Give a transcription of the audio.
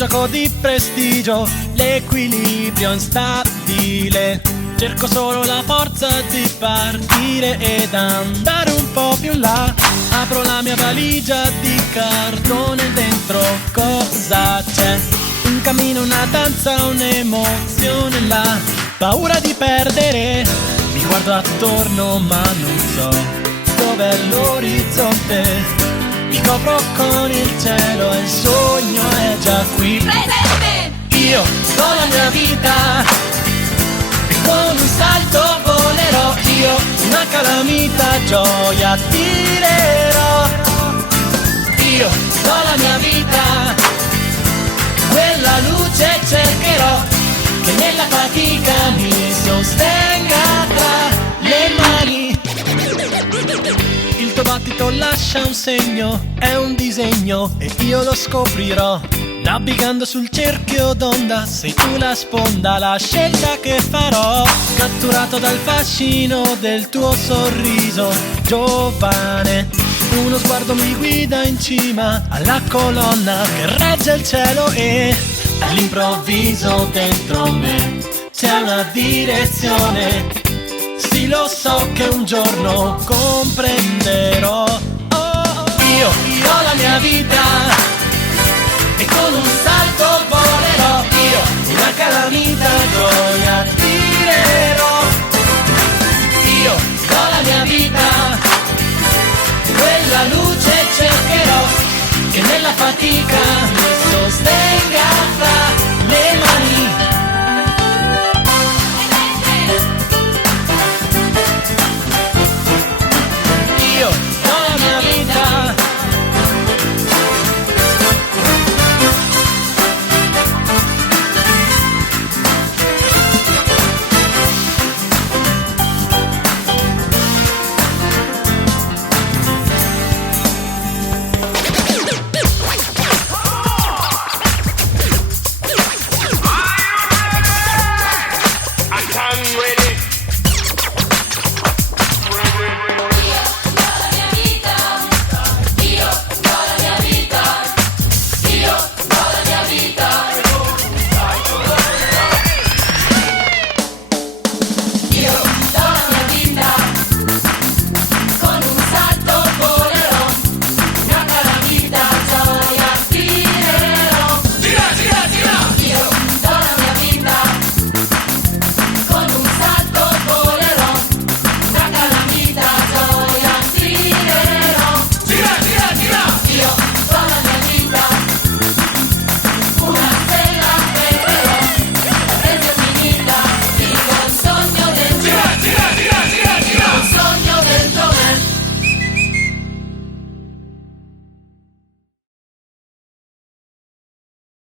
gioco di prestigio, l'equilibrio instabile. Cerco solo la forza di partire ed andare un po' più in là. Apro la mia valigia di cartone, dentro cosa c'è? Un cammino, una danza, un'emozione, la paura di perdere. Mi guardo attorno ma non so dov'è l'orizzonte. Mi copro con il cielo e il sogno è già qui. Presente! Io do la mia vita e con un salto volerò. Io una calamita gioia tirerò. Io do la mia vita, quella luce cercherò, che nella fatica mi sostenga tra le mani. Il tuo battito lascia un segno, è un disegno e io lo scoprirò. Navigando sul cerchio d'onda, sei tu la sponda, la scelta che farò. Catturato dal fascino del tuo sorriso giovane, uno sguardo mi guida in cima alla colonna che regge il cielo e all'improvviso dentro me c'è una direzione. Sì, lo so che un giorno comprenderò. Io ho la mia vita e con un salto volerò. Io una calamita gioia tirerò. Io ho la mia vita, quella luce cercherò, che nella fatica